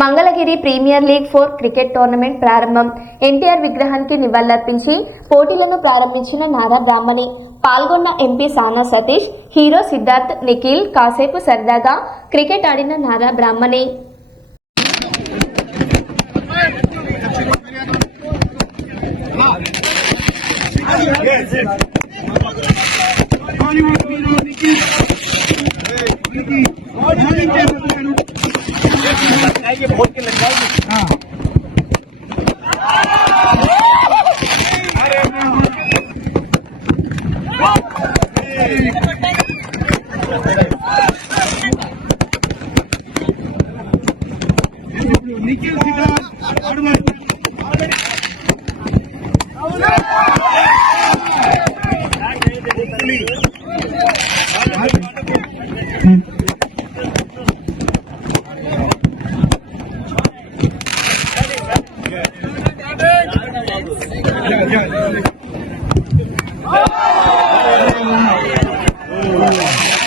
Mangalagiri premier league four cricket tournament ప్రారంభం. ఎన్టీఆర్ విగ్రహానికి నివాళులర్పించి పోటీలను ప్రారంభించిన నారా బ్రాహ్మణి పాల్గొన్న ఎంపీ సానా సతీష్ హీరో సిద్ధార్థ్ నిఖిల్ కాసేపు సరదాగా క్రికెట్ ఆడిన నారా బ్రాహ్మణి. నిఖిల్ जाएगी बहुत के लग जाएगी हाँ। Nikhil Siddharth Thank you.